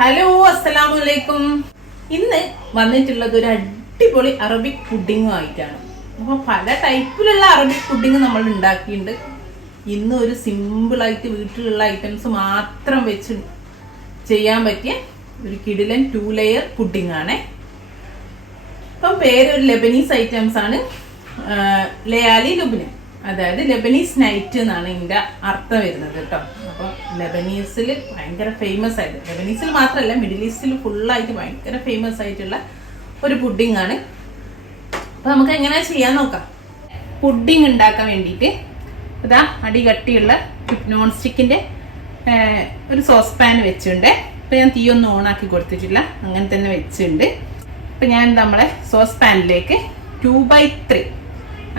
Hello, അസ്സലാമലൈക്കും. ഇന്ന് വന്നിട്ടുള്ളത് ഒരു അടിപൊളി അറബിക് പുഡിങ്ങും ആയിട്ടാണ്. അപ്പോൾ പല ടൈപ്പിലുള്ള അറബിക് പുഡിങ് നമ്മൾ ഉണ്ടാക്കിയിട്ടുണ്ട്. ഇന്ന് ഒരു സിമ്പിളായിട്ട് വീട്ടിലുള്ള ഐറ്റംസ് മാത്രം വെച്ച് ചെയ്യാൻ പറ്റിയ ഒരു കിടിലൻ 2 ലെയർ പുഡിങ് ആണ്. അപ്പം പേര് ഒരു ലെബനീസ് ഐറ്റംസ് ആണ്. ലയാലി ലുബ്നാൻ, അതായത് ലെബനീസ് നൈറ്റ് എന്നാണ് ഇതിൻ്റെ അർത്ഥം വരുന്നത് കേട്ടോ. അപ്പോൾ ലെബനീസിൽ ഭയങ്കര ഫേമസ് ആയിട്ട്, ലെബനീസിൽ മാത്രമല്ല മിഡിൽ ഈസ്റ്റിൽ ഫുള്ളായിട്ട് ഭയങ്കര ഫേമസ് ആയിട്ടുള്ള ഒരു പുഡിംഗ് ആണ്. അപ്പോൾ നമുക്ക് എങ്ങനെ ചെയ്യാൻ നോക്കാം. പുഡിംഗ് ഉണ്ടാക്കാൻ വേണ്ടിയിട്ട് ഇതാ അടികട്ടിയുള്ള നോൺ സ്റ്റിക്കിൻ്റെ ഒരു സോസ് പാൻ വെച്ചിട്ടുണ്ട്. ഇപ്പോൾ ഞാൻ തീയൊന്നും ഓണാക്കി കൊടുത്തിട്ടില്ല, അങ്ങനെ തന്നെ വെച്ചിട്ടുണ്ട്. ഇപ്പം ഞാൻ നമ്മളെ സോസ് പാനിലേക്ക് 2/3,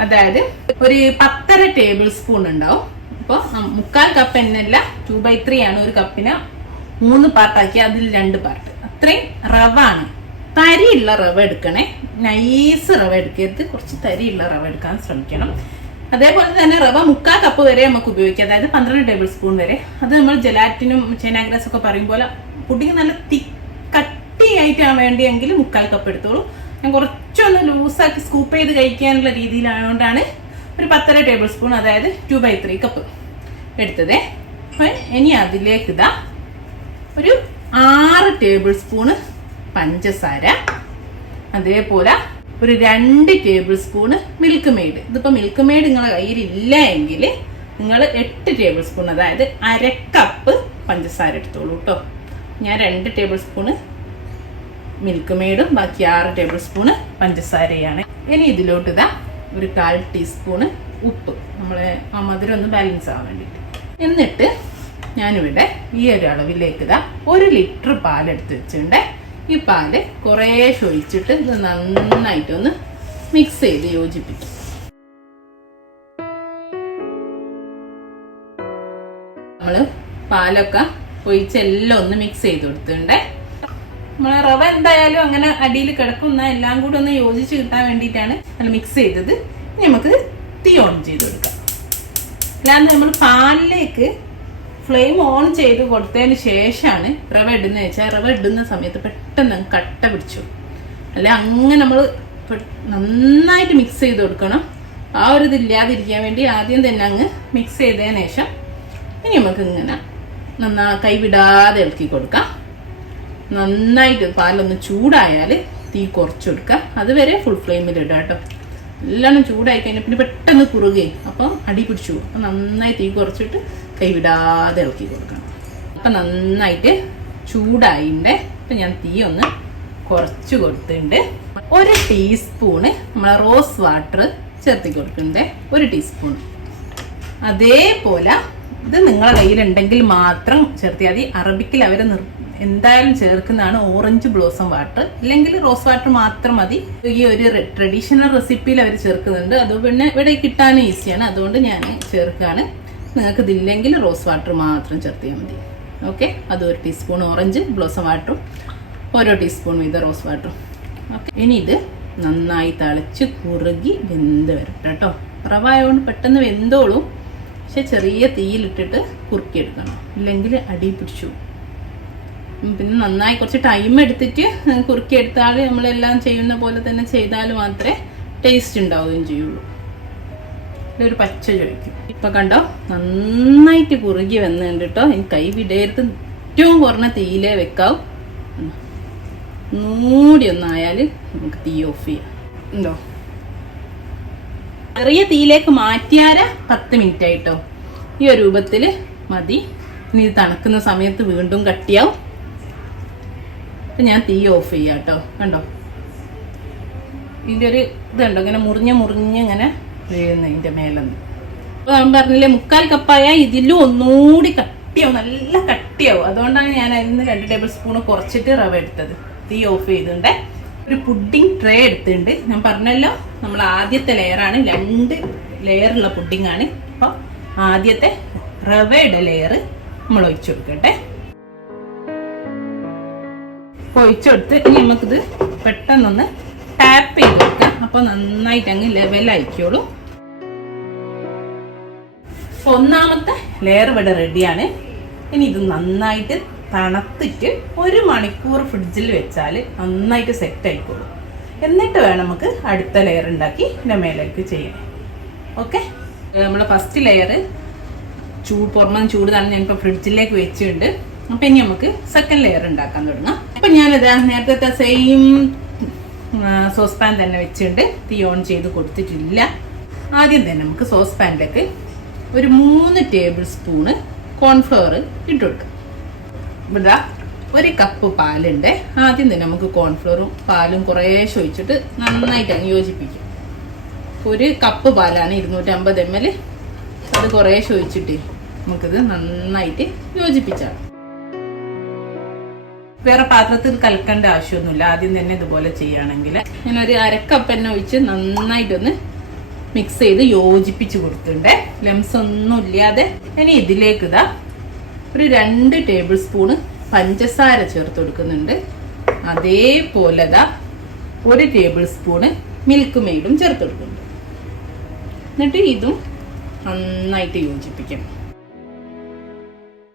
അതായത് ഒരു 10.5 ടേബിൾ സ്പൂൺ ഉണ്ടാവും. അപ്പോൾ 3/4 കപ്പ് എന്നല്ല, 2/3 ആണ്. ഒരു കപ്പിന് 3 പാർട്ടാക്കി അതിൽ 2 പാർട്ട്. അത്രയും റവ ആണ്. തരിയുള്ള റവ എടുക്കണേ, നൈസ് റവ എടുക്കരുത്, കുറച്ച് തരിയുള്ള റവ എടുക്കാൻ ശ്രമിക്കണം. അതേപോലെ തന്നെ റവ 3/4 കപ്പ് വരെ നമുക്ക് ഉപയോഗിക്കാം, അതായത് 12 ടേബിൾ സ്പൂൺ വരെ. അത് നമ്മൾ ജലാറ്റിനും ചൈനാഗ്രാസ് ഒക്കെ പറയും പോലെ പുഡിങ് നല്ല കട്ടിയായിട്ടാണ് വേണ്ടിയെങ്കിൽ 3/4 കപ്പ് എടുത്തോളൂ. ഞാൻ കുറച്ചൊന്ന് ലൂസാക്കി സ്കൂപ്പ് ചെയ്ത് കഴിക്കാനുള്ള രീതിയിലായതുകൊണ്ടാണ് ഒരു 10.5 ടേബിൾ സ്പൂൺ, അതായത് 2/3 കപ്പ് എടുത്തത്. ഇനി അതിലേക്ക് ഇതാ ഒരു 6 ടേബിൾ സ്പൂണ് പഞ്ചസാര, അതേപോലെ ഒരു 2 ടേബിൾ സ്പൂണ് മിൽക്ക് മെയ്ഡ്. ഇതിപ്പോൾ മിൽക്ക് മെയ്ഡ് നിങ്ങളുടെ കയ്യിലില്ല എങ്കിൽ നിങ്ങൾ 8 ടേബിൾ സ്പൂൺ, അതായത് 1/2 കപ്പ് പഞ്ചസാര എടുത്തോളൂ കേട്ടോ. ഞാൻ 2 ടേബിൾ സ്പൂണ് മിൽക്ക് മെയ്ഡും ബാക്കി 6 ടേബിൾ സ്പൂണ് പഞ്ചസാരയാണ്. ഇനി ഇതിലോട്ട് ഇതാ ഒരു 1/4 ടീസ്പൂണ് ഉപ്പ്, നമ്മളെ ആ മധുരം ഒന്ന് ബാലൻസ് ആവാൻ വേണ്ടിയിട്ട്. എന്നിട്ട് ഞാനിവിടെ ഈ ഒരു അളവിലേക്ക് ഇതാ 1 ലിറ്റർ പാലെടുത്ത് വെച്ചിട്ടുണ്ട്. ഈ പാല് കുറേശ്ശെ ഒഴിച്ചിട്ട് ഇത് നന്നായിട്ടൊന്ന് മിക്സ് ചെയ്ത് യോജിപ്പിക്കും. നമ്മൾ പാലൊക്കെ ഒഴിച്ച് എല്ലാം ഒന്ന് മിക്സ് ചെയ്ത് കൊടുത്തിട്ടുണ്ട്. നമ്മളെ റവ എന്തായാലും അങ്ങനെ അടിയിൽ കിടക്കുന്ന എല്ലാം കൂടി ഒന്ന് യോജിച്ച് കിട്ടാൻ വേണ്ടിയിട്ടാണ് നമ്മൾ മിക്സ് ചെയ്തത്. ഇനി നമുക്ക് തീ ഓൺ ചെയ്ത് കൊടുക്കാം. അല്ലാണ്ട് നമ്മൾ പാലിലേക്ക് ഫ്ലെയിം ഓൺ ചെയ്ത് കൊടുത്തതിന് ശേഷമാണ് റവ ഇടുന്നത് വെച്ചാൽ റവ ഇടുന്ന സമയത്ത് പെട്ടെന്ന് കട്ട പിടിച്ചു. അല്ല അങ്ങനെ നമ്മൾ നന്നായിട്ട് മിക്സ് ചെയ്ത് കൊടുക്കണം. ആ ഒരു ഇതില്ലാതിരിക്കാൻ വേണ്ടി ആദ്യം തന്നെ അങ്ങ് മിക്സ് ചെയ്തതിന് ശേഷം ഇനി നമുക്ക് ഇങ്ങനെ കൈവിടാതെ ഇളക്കി കൊടുക്കാം. നന്നായിട്ട് പാലൊന്ന് ചൂടായാൽ തീ കുറച്ച് കൊടുക്കുക. അതുവരെ ഫുൾ ഫ്ലെയിമിൽ ഇടുക കേട്ടോ. എല്ലാം ചൂടായി കഴിഞ്ഞാൽ പിന്നെ പെട്ടെന്ന് കുറുകയും അപ്പം അടി പിടിച്ചു. അപ്പം നന്നായി തീ കുറച്ചിട്ട് കൈവിടാതെ ഇളക്കി കൊടുക്കണം. അപ്പം നന്നായിട്ട് ചൂടായിട്ടുണ്ട്. അപ്പം ഞാൻ തീ ഒന്ന് കുറച്ച് കൊടുത്തിട്ടുണ്ട്. 1 ടീസ്പൂണ് നമ്മളെ റോസ് വാട്ടർ ചേർത്തി കൊടുക്കുന്നുണ്ട്, 1 ടീസ്പൂൺ. അതേപോലെ ഇത് നിങ്ങളെ കയ്യിലുണ്ടെങ്കിൽ മാത്രം ചേർത്തിയാൽ മതി. അറബിക്കിൽ അവർ എന്തായാലും ചേർക്കുന്നതാണ് ഓറഞ്ച് ബ്ലോസം വാട്ടർ, അല്ലെങ്കിൽ റോസ് വാട്ടർ മാത്രം മതി. ഈ ഒരു ട്രഡീഷണൽ റെസിപ്പിയിൽ അവർ ചേർക്കുന്നുണ്ട്. അത് പിന്നെ ഇവിടെ കിട്ടാനും ഈസിയാണ്, അതുകൊണ്ട് ഞാൻ ചേർക്കുകയാണ്. നിങ്ങൾക്ക് ഇതില്ലെങ്കിൽ റോസ് വാട്ടർ മാത്രം ചേർത്തിയാൽ മതി. ഓക്കെ, അത് 1 ടീസ്പൂൺ ഓറഞ്ച് ബ്ലോസം വാട്ടറും 1 ടീസ്പൂൺ വീതം റോസ് വാട്ടറും. ഓക്കെ, ഇനി ഇത് നന്നായി തിളച്ച് കുറുകി വെന്ത് വരട്ടെ കേട്ടോ. റവ ആയതുകൊണ്ട് പെട്ടെന്ന് വെന്തോളും, പക്ഷെ ചെറിയ തീയിലിട്ടിട്ട് കുറുക്കിയെടുക്കണം, ഇല്ലെങ്കിൽ അടി പിടിച്ചു. പിന്നെ നന്നായി കുറച്ച് ടൈം എടുത്തിട്ട് കുറുക്കിയെടുത്താൽ നമ്മളെല്ലാം ചെയ്യുന്ന പോലെ തന്നെ ചെയ്താൽ മാത്രമേ ടേസ്റ്റ് ഉണ്ടാവുകയും ചെയ്യുള്ളൂ. ഒരു പച്ച ചൊഴിക്കും. ഇപ്പം കണ്ടോ നന്നായിട്ട് കുറുകി വന്നിട്ടുണ്ട് കേട്ടോ. കൈ വിടയരുത്, ഏറ്റവും കുറഞ്ഞ തീയിലേ വെക്കാവും. മൂടി ഒന്നായാൽ നമുക്ക് തീ ഓഫ് ചെയ്യാം. ഉണ്ടോ, ചെറിയ തീയിലേക്ക് മാറ്റിയാൽ 10 മിനിറ്റ് ആയിട്ടോ. ഈ ഒരു രൂപത്തിൽ മതി. ഇനി ഇത് തണുക്കുന്ന സമയത്ത് വീണ്ടും കട്ടിയാവും. അപ്പം ഞാൻ തീ ഓഫ് ചെയ്യാം കേട്ടോ. കണ്ടോ ഇതിൻ്റെ ഒരു ഇതുണ്ടോ, ഇങ്ങനെ മുറിഞ്ഞ് ഇങ്ങനെ വീഴുന്ന ഇതിൻ്റെ മേലെന്ന്. അപ്പോൾ ഞാൻ പറഞ്ഞില്ലേ 3/4 കപ്പായാൽ ഇതിലും ഒന്നുകൂടി കട്ടിയാവും, നല്ല കട്ടിയാവും. അതുകൊണ്ടാണ് ഞാൻ അതിൽ നിന്ന് 2 ടേബിൾ സ്പൂൺ കുറച്ചിട്ട് റവ എടുത്തത്. തീ ഓഫ് ചെയ്തിട്ടുണ്ട്. ഒരു പുഡിംഗ് ട്രേ എടുത്തിട്ടുണ്ട്. ഞാൻ പറഞ്ഞല്ലോ നമ്മൾ ആദ്യത്തെ ലെയറാണ്, 2 ലെയറുള്ള പുഡിംഗ് ആണ്. അപ്പോൾ ആദ്യത്തെ റവയുടെ ലെയർ നമ്മൾ ഒഴിച്ചു കൊടുക്കട്ടെ. ഒഴിച്ചെടുത്ത് ഇനി നമുക്കിത് പെട്ടെന്നൊന്ന് ടാപ്പ് ചെയ്ത് കൊടുക്കാം. അപ്പോൾ നന്നായിട്ട് അങ്ങ് ലെവലായിക്കോളൂ. ഒന്നാമത്തെ ലെയർ ഇവിടെ റെഡിയാണ്. ഇനി ഇത് നന്നായിട്ട് തണുത്തിട്ട് 1 മണിക്കൂർ ഫ്രിഡ്ജിൽ വെച്ചാൽ നന്നായിട്ട് സെറ്റ് ആയിക്കോളും. എന്നിട്ട് വേണം നമുക്ക് അടുത്ത ലെയർ ഉണ്ടാക്കി ഇതിൻ്റെ മേലേക്ക് ചെയ്യാൻ. ഓക്കെ, നമ്മൾ ഫസ്റ്റ് ലെയർ പുറമെ ചൂട് തന്നെ ഞാനിപ്പോൾ ഫ്രിഡ്ജിലേക്ക് വെച്ചിട്ടുണ്ട്. അപ്പം ഇനി നമുക്ക് സെക്കൻഡ് ലെയർ ഉണ്ടാക്കാൻ തുടങ്ങാം. അപ്പം ഞാനിത് നേരത്തെ സെയിം സോസ് പാൻ തന്നെ വെച്ചിട്ടുണ്ട്. തീ ഓൺ ചെയ്ത് കൊടുത്തിട്ടില്ല. ആദ്യം തന്നെ നമുക്ക് സോസ് പാനിലേക്ക് ഒരു 3 ടേബിൾ സ്പൂണ് കോൺഫ്ലവർ ഇട്ട് കൊടുക്കാം. ഇവിടെ 1 കപ്പ് പാലുണ്ട്. ആദ്യം തന്നെ നമുക്ക് കോൺഫ്ലവറും പാലും കുറേശ്ശെ ഒഴിച്ചിട്ട് നന്നായിട്ട് അങ്ങ് യോജിപ്പിക്കും. 1 കപ്പ് പാലാണ് 250 ml. അത് കുറേശ്ശെ ഒഴിച്ചിട്ട് നമുക്കിത് നന്നായിട്ട് യോജിപ്പിച്ചാൽ. വേറെ പാത്രത്തിൽ കലക്കേണ്ട ആവശ്യമൊന്നുമില്ല. ആദ്യം തന്നെ ഇതുപോലെ ചെയ്യുകയാണെങ്കിൽ ഞാനൊരു 1/2 കപ്പ് തന്നെ ഒഴിച്ച് നന്നായിട്ടൊന്ന് മിക്സ് ചെയ്ത് യോജിപ്പിച്ച് കൊടുത്തിട്ടുണ്ട്, ലംസ് ഒന്നും ഇല്ലാതെ. ഇനി ഇതിലേക്ക് ഇതാ ഒരു 2 ടേബിൾ സ്പൂണ് പഞ്ചസാര ചേർത്ത് കൊടുക്കുന്നുണ്ട്. അതേപോലെ ഇതാ 1 ടേബിൾ സ്പൂണ് മിൽക്ക് മെയ്ഡും ചേർത്ത് കൊടുക്കുന്നുണ്ട്. എന്നിട്ട് ഇതും നന്നായിട്ട് യോജിപ്പിക്കണം.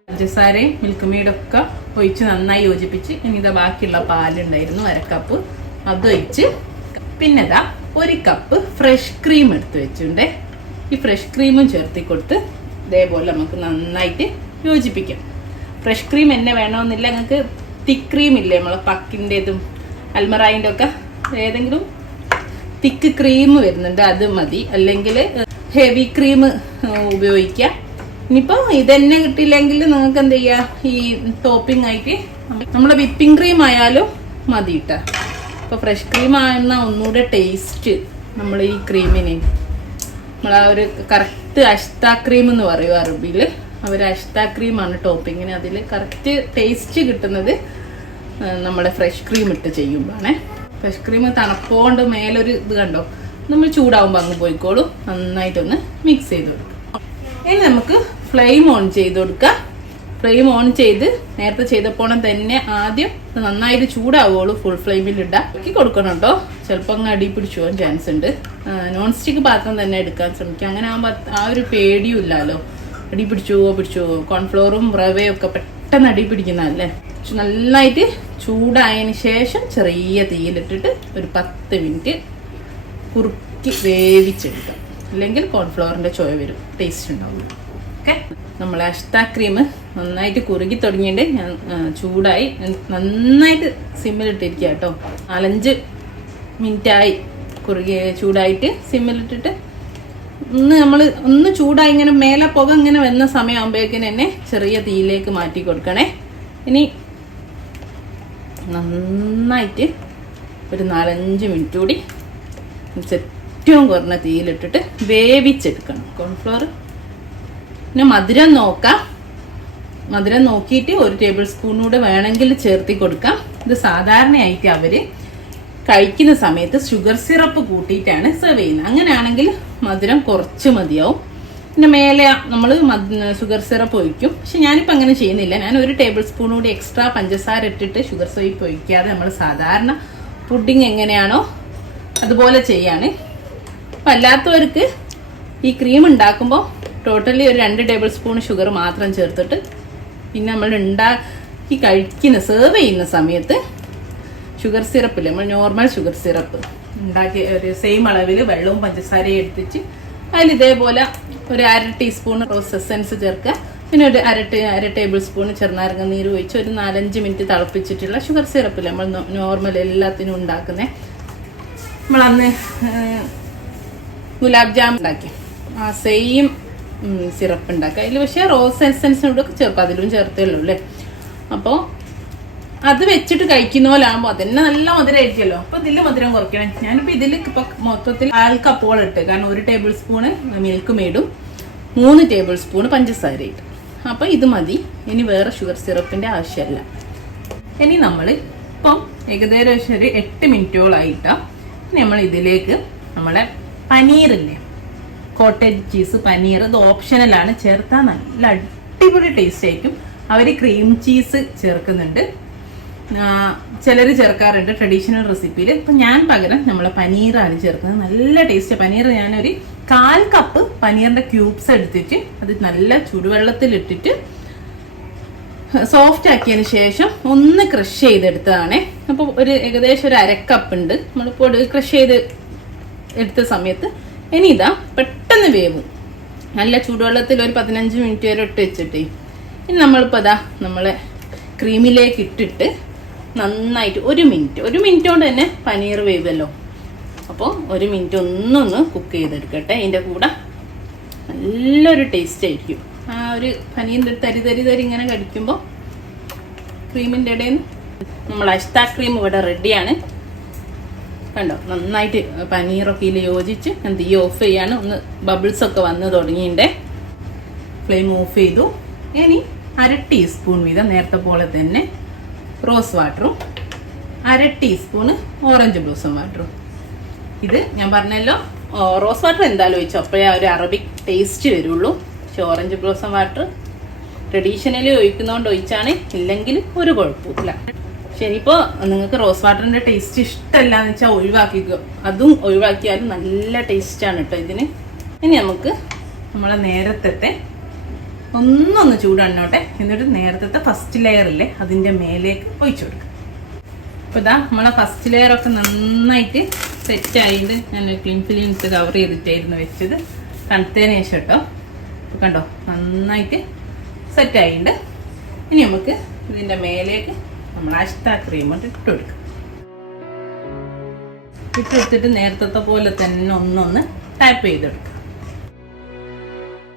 പഞ്ചസാരയും മിൽക്ക് മെയ്ഡൊക്കെ ഒഴിച്ച് നന്നായി യോജിപ്പിച്ച് ഇനി ഇതാ ബാക്കിയുള്ള പാലുണ്ടായിരുന്നു 1/2 കപ്പ് അതൊഴിച്ച്, പിന്നെ ഇതാ 1 കപ്പ് ഫ്രഷ് ക്രീം എടുത്ത് വെച്ചിട്ടുണ്ട്. ഈ ഫ്രഷ് ക്രീമും ചേർത്തി കൊടുത്ത് ഇതേപോലെ നമുക്ക് നന്നായിട്ട് യോജിപ്പിക്കാം. ഫ്രഷ് ക്രീം എന്നെ വേണമെന്നില്ല, നിങ്ങൾക്ക് തിക്ക് ക്രീം ഇല്ലേ നമ്മളെ പക്കിൻ്റെതും അൽമറായിൻ്റെ ഒക്കെ ഏതെങ്കിലും തിക്ക് ക്രീം വരുന്നുണ്ട്, അത് മതി. അല്ലെങ്കിൽ ഹെവി ക്രീം ഉപയോഗിക്കാം. ഇനിയിപ്പോൾ ഇതന്നെ കിട്ടിയില്ലെങ്കിൽ നിങ്ങൾക്ക് എന്ത് ചെയ്യുക, ഈ ടോപ്പിംഗ് ആയിട്ട് നമ്മളെ വിപ്പിംഗ് ക്രീം ആയാലും മതി കേട്ടോ. ഇപ്പോൾ ഫ്രഷ് ക്രീം ആയിരുന്ന ഒന്നുകൂടെ ടേസ്റ്റ് നമ്മൾ ഈ ക്രീമിന് നമ്മൾ ആ ഒരു കറക്റ്റ് അഷ്ത ക്രീം എന്ന് പറയും അറബിയിൽ. അവർ അഷ്ത ക്രീമാണ് ടോപ്പിങ്ങിന്. അതിൽ കറക്റ്റ് ടേസ്റ്റ് കിട്ടുന്നത് നമ്മുടെ ഫ്രഷ് ക്രീം ഇട്ട് ചെയ്യുമ്പോഴാണ്. ഫ്രഷ് ക്രീം തണുപ്പോണ്ട് മേലൊരു ഇത് കണ്ടോ, നമ്മൾ ചൂടാവുമ്പോൾ അങ്ങ് പോയിക്കോളും. നന്നായിട്ടൊന്ന് മിക്സ് ചെയ്ത് കൊടുക്കും. ഇനി നമുക്ക് ഫ്ലെയിം ഓൺ ചെയ്ത് കൊടുക്കാം. ഫ്ലെയിം ഓൺ ചെയ്ത് നേരത്തെ ചെയ്തപ്പോൾ തന്നെ ആദ്യം നന്നായിട്ട് ചൂടാവുള്ളൂ. ഫുൾ ഫ്ലെയിമിൽ ഇടാക്കി കൊടുക്കണം കേട്ടോ, ചിലപ്പോൾ അങ്ങ് അടി പിടിച്ചു പോകാൻ ചാൻസ് ഉണ്ട്. നോൺ സ്റ്റിക്ക് പാത്രം തന്നെ എടുക്കാൻ ശ്രമിക്കുക. അങ്ങനെ ആകുമ്പോൾ ആ ഒരു പേടിയും ഇല്ലല്ലോ, അടി പിടിച്ചു പോവോ. കോൺഫ്ലോറും റവയും ഒക്കെ പെട്ടെന്ന് അടി പിടിക്കുന്നതല്ലേ. നന്നായിട്ട് ചൂടായതിന് ശേഷം ചെറിയ തീയിലിട്ടിട്ട് ഒരു 10 മിനിറ്റ് കുറുക്കി വേവിച്ചെടുക്കാം. അല്ലെങ്കിൽ കോൺഫ്ലവറിൻ്റെ ചുവ വരും, ടേസ്റ്റ് ഉണ്ടാവും. ഓക്കെ, നമ്മൾ അഷ്ത ക്രീം നന്നായിട്ട് കുറുകി തുടങ്ങിയിട്ട് ഞാൻ ചൂടായി നന്നായിട്ട് സിമ്മിലിട്ടിരിക്കുക കേട്ടോ. 4-5 മിനിറ്റായി ചൂടായിട്ട് സിമ്മിലിട്ടിട്ട് ഒന്ന് ചൂടായി ഇങ്ങനെ മേലെ പുക ഇങ്ങനെ വന്ന സമയമാകുമ്പോഴേക്കിന് തന്നെ ചെറിയ തീയിലേക്ക് മാറ്റി കൊടുക്കണേ. ഇനി നന്നായിട്ട് ഒരു 4-5 മിനിറ്റ് കൂടി ഏറ്റവും കുറഞ്ഞ തീയിലിട്ടിട്ട് വേവിച്ചെടുക്കണം കോൺഫ്ലവർ. പിന്നെ മധുരം നോക്കാം. മധുരം നോക്കിയിട്ട് 1 ടേബിൾ സ്പൂൺ കൂടെ വേണമെങ്കിൽ ചേർത്തി കൊടുക്കാം. ഇത് സാധാരണയായിട്ട് അവർ കഴിക്കുന്ന സമയത്ത് ഷുഗർ സിറപ്പ് കൂട്ടിയിട്ടാണ് സെർവ് ചെയ്യുന്നത്. അങ്ങനെയാണെങ്കിൽ മധുരം കുറച്ച് മതിയാവും. പിന്നെ മേലെ നമ്മൾ ഷുഗർ സിറപ്പ് ഒഴിക്കും. പക്ഷെ ഞാനിപ്പോൾ അങ്ങനെ ചെയ്യുന്നില്ല. ഞാൻ 1 ടേബിൾ സ്പൂൺ കൂടി എക്സ്ട്രാ പഞ്ചസാര ഇട്ടിട്ട് ഷുഗർ സിറപ്പ് ഒഴിക്കാതെ നമ്മൾ സാധാരണ പുഡിങ് എങ്ങനെയാണോ അതുപോലെ ചെയ്യാണ്. അപ്പം അല്ലാത്തവർക്ക് ഈ ക്രീം ഉണ്ടാക്കുമ്പോൾ ടോട്ടലി ഒരു 2 ടേബിൾ സ്പൂൺ ഷുഗർ മാത്രം ചേർത്തിട്ട് പിന്നെ നമ്മൾ ഉണ്ടാക്കി സെർവ് ചെയ്യുന്ന സമയത്ത് ഷുഗർ സിറപ്പില്ല, നമ്മൾ നോർമൽ ഷുഗർ സിറപ്പ് ഉണ്ടാക്കി ഒരു സെയിം അളവിൽ വെള്ളവും പഞ്ചസാരയും എടുത്തിട്ട് അതിൽ ഇതേപോലെ ഒരു 1/2 ടീസ്പൂൺ റോസ് എസൻസ് ചേർക്കുക. പിന്നെ ഒരു 1/2 ടേബിൾ സ്പൂൺ ചെറുനാരങ്ങ നീര് ഒഴിച്ച് ഒരു 4-5 മിനിറ്റ് തിളപ്പിച്ചിട്ടുള്ള ഷുഗർ സിറപ്പില്ല നമ്മൾ നോർമൽ എല്ലാത്തിനും ഉണ്ടാക്കുന്നത്. നമ്മളന്ന് ഗുലാബ് ജാം ഉണ്ടാക്കി ആ സെയിം സിറപ്പ് ഉണ്ടാക്കുക. അതിൽ പക്ഷേ റോസ് എസൻസിനോടൊക്കെ ചേർക്കും, അതിലും ചേർത്തല്ലോ അല്ലേ. അപ്പോൾ അത് വെച്ചിട്ട് കഴിക്കുന്ന പോലെ ആകുമ്പോൾ അതന്നെ നല്ല മധുരമായിരിക്കുമല്ലോ. അപ്പോൾ ഇതിൽ മധുരം കുറയ്ക്കണം. ഞാനിപ്പോൾ ഇതിൽ ഇപ്പോൾ മൊത്തത്തിൽ 1/4 കപ്പോളം ഇട്ട്, കാരണം 1 ടേബിൾ സ്പൂണ് മിൽക്ക് മെയ്ഡും 3 ടേബിൾ സ്പൂണ് പഞ്ചസാര ഇട്ട്. അപ്പോൾ ഇത് മതി. ഇനി വേറെ ഷുഗർ സിറപ്പിൻ്റെ ആവശ്യമല്ല. ഇനി നമ്മൾ ഇപ്പം ഏകദേശം ഒരു 8 മിനിറ്റോളായിട്ടാണ് നമ്മൾ ഇതിലേക്ക് നമ്മളെ പനീറില്ലേ, കോട്ടേജ് ചീസ് പനീർ, ഇത് ഓപ്ഷണലാണ്. ചേർത്താൽ നല്ല അടിപൊളി ടേസ്റ്റ് ആയിരിക്കും. അവർ ക്രീം ചീസ് ചേർക്കുന്നുണ്ട്, ചിലർ ചേർക്കാറുണ്ട് ട്രഡീഷണൽ റെസിപ്പിയിൽ. ഇപ്പം ഞാൻ പകരം നമ്മളെ പനീറാണ് ചേർക്കുന്നത്. നല്ല ടേസ്റ്റ്. പനീർ ഞാനൊരു 1/4 കപ്പ് പനീറിൻ്റെ ക്യൂബ്സ് എടുത്തിട്ട് അത് നല്ല ചൂടുവെള്ളത്തിലിട്ടിട്ട് സോഫ്റ്റ് ആക്കിയതിന് ശേഷം ഒന്ന് ക്രഷ് ചെയ്തെടുത്തതാണ്. അപ്പോൾ ഏകദേശം ഒരു 1/2 കപ്പ് ഉണ്ട് നമ്മളിപ്പോൾ ക്രഷ് ചെയ്ത് എടുത്ത സമയത്ത്. ഇനി ഇതാ പെട്ടെന്ന് വേവും. നല്ല ചൂടുവെള്ളത്തിൽ ഒരു 15 മിനിറ്റ് വരെ ഇട്ട് വെച്ചിട്ട് ഇനി നമ്മളിപ്പോൾ അതാ നമ്മളെ ക്രീമിലേക്ക് ഇട്ടിട്ട് നന്നായിട്ട് 1 മിനിറ്റ് കൊണ്ട് തന്നെ പനീർ വേവല്ലോ. അപ്പോൾ 1 മിനിറ്റ് ഒന്നൊന്ന് കുക്ക് ചെയ്തെടുക്കട്ടെ. അതിൻ്റെ കൂടെ നല്ലൊരു ടേസ്റ്റ് ആയിരിക്കും. ആ ഒരു പനീറിൻ്റെ തരി തരി തരി ഇങ്ങനെ കടിക്കുമ്പോൾ ക്രീമിൻ്റെ ഇടയിൽ നമ്മൾ അഷ്ത ക്രീം ഇവിടെ റെഡിയാണ്. കണ്ടോ, നന്നായിട്ട് പനീറൊക്കെ ഇതിൽ യോജിച്ച് ഞാൻ തീ ഓഫ് ചെയ്യാണ്. ഒന്ന് ബബിൾസൊക്കെ വന്ന് തുടങ്ങിയിട്ടുണ്ട്. ഫ്ലെയിം ഓഫ് ചെയ്തു. ഇനി 1/2 ടീസ്പൂൺ വീതം നേരത്തെ പോലെ തന്നെ റോസ് വാട്ടറും 1/2 ടീസ്പൂണ് ഓറഞ്ച് ബ്ലോസം വാട്ടറും. ഇത് ഞാൻ പറഞ്ഞല്ലോ, റോസ് വാട്ടർ എന്തായാലും ഒഴിച്ചു അപ്പോഴേ ഒരു അറബിക് ടേസ്റ്റ് വരുള്ളൂ. പക്ഷെ ഓറഞ്ച് ബ്ലോസം വാട്ടർ ട്രഡീഷണലി ഒഴിക്കുന്നതുകൊണ്ട് ഒഴിച്ചാണ്, ഇല്ലെങ്കിൽ ഒരു കുഴപ്പമില്ല. പക്ഷെ ഇനിയിപ്പോൾ നിങ്ങൾക്ക് റോസ് വാട്ടറിൻ്റെ ടേസ്റ്റ് ഇഷ്ടമല്ല എന്ന് വെച്ചാൽ ഒഴിവാക്കിക്കോ, അതും ഒഴിവാക്കിയാലും നല്ല ടേസ്റ്റാണ് കേട്ടോ ഇതിന്. ഇനി നമുക്ക് നമ്മളെ നേരത്തെ ഒന്നൊന്ന് ചൂടാണോട്ടെ. എന്നിട്ട് നേരത്തെ ഫസ്റ്റ് ലെയറില്ലേ അതിൻ്റെ മേലേക്ക് ഒഴിച്ചു കൊടുക്കുക. അപ്പോൾ ഇതാ നമ്മളെ ഫസ്റ്റ് ലെയറൊക്കെ നന്നായിട്ട് സെറ്റായിട്ട് ഞാൻ ക്ലീൻ ഫിലിം ഇട്ട് കവർ ചെയ്തിട്ടായിരുന്നു വെച്ചത്. തണുത്തതിന് ശേഷം കേട്ടോ. കണ്ടോ, നന്നായിട്ട് സെറ്റായിട്ടുണ്ട്. ഇനി നമുക്ക് ഇതിൻ്റെ മേലേക്ക് നമ്മൾ അഷ്ത ക്രീം ഇട്ട് കൊടുക്കാം. ഇട്ടെടുത്തിട്ട് നേരത്തെ പോലെ തന്നെ ഒന്നൊന്ന് ടാപ്പ് ചെയ്തെടുക്കാം.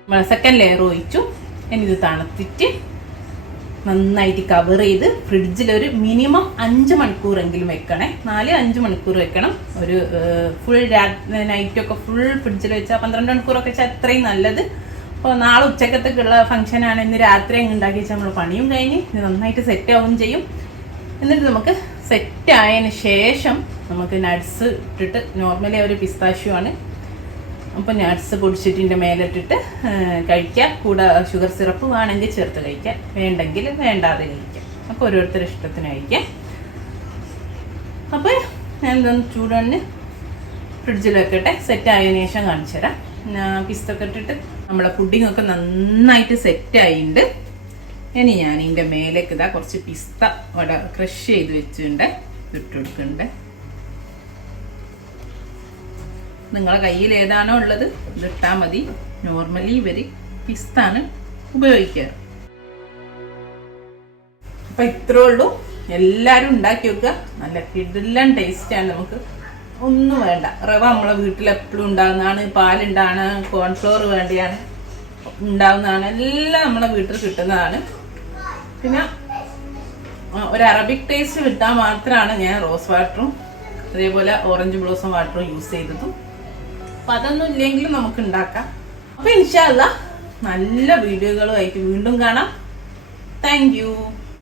നമ്മൾ സെക്കൻഡ് ലെയർ ഒഴിച്ചു. ഇനി ഇത് തണുത്തിട്ട് നന്നായിട്ട് കവർ ചെയ്ത് ഫ്രിഡ്ജിൽ ഒരു മിനിമം 5 മണിക്കൂറെങ്കിലും വെക്കണേ. 4-5 മണിക്കൂർ വെക്കണം. ഒരു ഫുൾ നൈറ്റൊക്കെ ഫുൾ ഫ്രിഡ്ജിൽ വെച്ചാൽ 12 മണിക്കൂറൊക്കെ വെച്ചാൽ അത്രയും നല്ലത്. അപ്പോൾ നാളെ ഉച്ചക്കത്തേക്കുള്ള ഫംഗ്ഷനാണ്. ഇന്ന് രാത്രി അങ്ങ് ഉണ്ടാക്കി വെച്ചാൽ നമ്മൾ പണിയും കഴിഞ്ഞ് ഇത് നന്നായിട്ട് സെറ്റ് ആവുകയും ചെയ്യും. എന്നിട്ട് നമുക്ക് സെറ്റ് ആയതിന് ശേഷം നമുക്ക് നട്ട്സ് ഇട്ടിട്ട്, നോർമലി ഒരു പിസ്താഷ്യോ ആണ്, അപ്പോൾ നട്ട്സ് പൊടിച്ചിട്ട് ഇതിൻ്റെ മേലിട്ടിട്ട് കഴിക്കുക. കൂടെ ഷുഗർ സിറപ്പ് വേണമെങ്കിൽ ചേർത്ത് കഴിക്കാം, വേണ്ടെങ്കിൽ വേണ്ടാതെ കഴിക്കാം. അപ്പോൾ ഓരോരുത്തരുടെ ഇഷ്ടത്തിന് കഴിക്കാം. അപ്പോൾ ഞാൻ ഇതൊന്ന് ചൂടൊന്ന് ഫ്രിഡ്ജിൽ വെക്കട്ടെ. സെറ്റ് ആയതിനു ശേഷം കാണിച്ചു തരാം. പിസ്തൊക്കെ ഇട്ടിട്ട് നമ്മളെ പുഡിങ്ങൊക്കെ നന്നായിട്ട് സെറ്റായിട്ടുണ്ട്. ഇനി ഞാൻ ഇതിൻ്റെ മേലേക്ക് ഇതാ കുറച്ച് പിസ്ത ഇവിടെ ക്രഷ് ചെയ്ത് വെച്ചിട്ടുണ്ട്, ഇട്ട് കൊടുക്കുന്നുണ്ട്. നിങ്ങളെ കയ്യിൽ ഏതാണോ ഉള്ളത് ഇതിട്ടാൽ മതി. നോർമലി ഇവർ പിസ്താണ് ഉപയോഗിക്കാറ്. അപ്പം ഇത്രേ ഉള്ളൂ. എല്ലാവരും ഉണ്ടാക്കി വെക്കുക. നല്ല കിടിലൻ ടേസ്റ്റാണ്. നമുക്ക് ഒന്നും വേണ്ട. റവ നമ്മളെ വീട്ടിൽ എപ്പോഴും ഉണ്ടാകുന്നതാണ്, പാലുണ്ടാണ്, കോൺഫ്ലോർ വേണ്ടിയാണ് ഉണ്ടാകുന്നതാണ്, എല്ലാം നമ്മളെ വീട്ടിൽ കിട്ടുന്നതാണ്. പിന്നെ ഒരു അറബിക് ടേസ്റ്റ് കിട്ടാൻ മാത്രമാണ് ഞാൻ റോസ് വാട്ടറും അതേപോലെ ഓറഞ്ച് ബ്ലോസം വാട്ടറും യൂസ് ചെയ്തതും. അപ്പം അതൊന്നും ഇല്ലെങ്കിലും നമുക്ക് ഉണ്ടാക്കാം. അപ്പം ഇൻഷാ അല്ലാഹ് നല്ല വീഡിയോകളുമായിട്ട് വീണ്ടും കാണാം. Thank you.